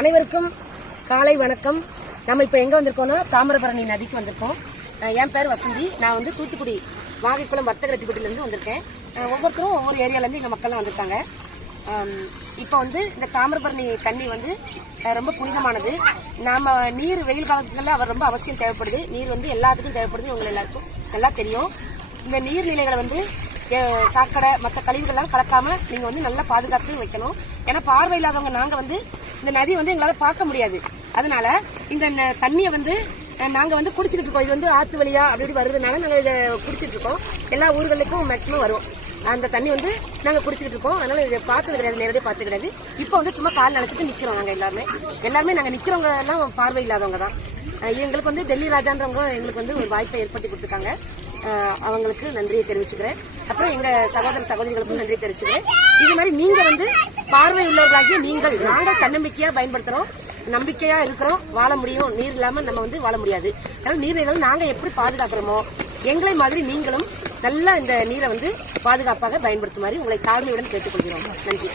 அனைவருக்கும் காலை வணக்கம். நம்ம இப்ப எங்க வந்திருக்கோம்னா தாமிரபரணி நதிக்கு வந்திருக்கோம். என் பேர் வசந்தி. நான் வந்து தூத்துக்குடி வாகைக்குளம் வர்த்தக ரெட்டிப்பட்டில இருந்து வந்திருக்கேன். ஒவ்வொருத்தரும் ஒவ்வொரு ஏரியால இருந்து எங்க மக்கள்லாம் வந்திருக்காங்க. இப்ப வந்து இந்த தாமிரபரணி தண்ணி வந்து ரொம்ப புனிதமானது. நாம நீர் வெயில் காலத்துல அவர் ரொம்ப அவசியம் தேவைப்படுது. நீர் வந்து எல்லாத்துக்கும் தேவைப்படுது. உங்களுக்கு எல்லாருக்கும் நல்லா தெரியும். இந்த நீர்நிலைகளை வந்து சாக்கடை மற்ற கழிவுகள்லாம் கலக்காம நீங்க வந்து நல்லா பாதுகாத்து வைக்கணும். ஏன்னா பார்வை இல்லாதவங்க நாங்க வந்து இந்த நதி வந்து எங்களால பார்க்க முடியாது. அதனால இந்த தண்ணியை வந்து நாங்க வந்து குடிச்சிட்டு இருக்கோம். இது வந்து ஆத்து வழியா அப்படி வருதுனால நாங்க இதை குடிச்சிட்டு இருக்கோம். எல்லா ஊர்களுக்கும் மேக்சிமம் வரும் அந்த தண்ணி வந்து நாங்க குடிச்சிட்டு இருக்கோம். அதனால இதை பார்த்தது கிடையாது, நேரடியாக பார்த்தது கிடையாது. இப்போ வந்து சும்மா கால் நினைச்சிட்டு நிக்கிறோம். நாங்க எல்லாருமே நாங்க நிக்கிறவங்க எல்லாம் பார்வை இல்லாதவங்க தான். எங்களுக்கு வந்து டெல்லி ராஜான்றவங்க எங்களுக்கு வந்து ஒரு வாய்ப்பை ஏற்படுத்தி கொடுத்துருக்காங்க. அவங்களுக்கு நன்றியை தெரிவிச்சுக்கிறேன். அப்புறம் எங்க சகோதர சகோதரிகளுக்கும் நன்றியை தெரிவிச்சுக்கிறேன். இது மாதிரி நீங்க வந்து பார்வை உள்ளவர்களாகிய நாங்கள் தன்னம்பிக்கையா பயன்படுத்துறோம், நம்பிக்கையா இருக்கிறோம், வாழ முடியும். நீர் இல்லாம நம்ம வந்து வாழ முடியாது. அதனால நீர்நிலைகள் நாங்க எப்படி பாதுகாக்கிறோமோ எங்களை மாதிரி நீங்களும் நல்லா இந்த நீரை வந்து பாதுகாப்பாக பயன்படுத்துமாறு உங்களை தாழ்மையுடன் கேட்டுக்கொள்கிறோம். நன்றி.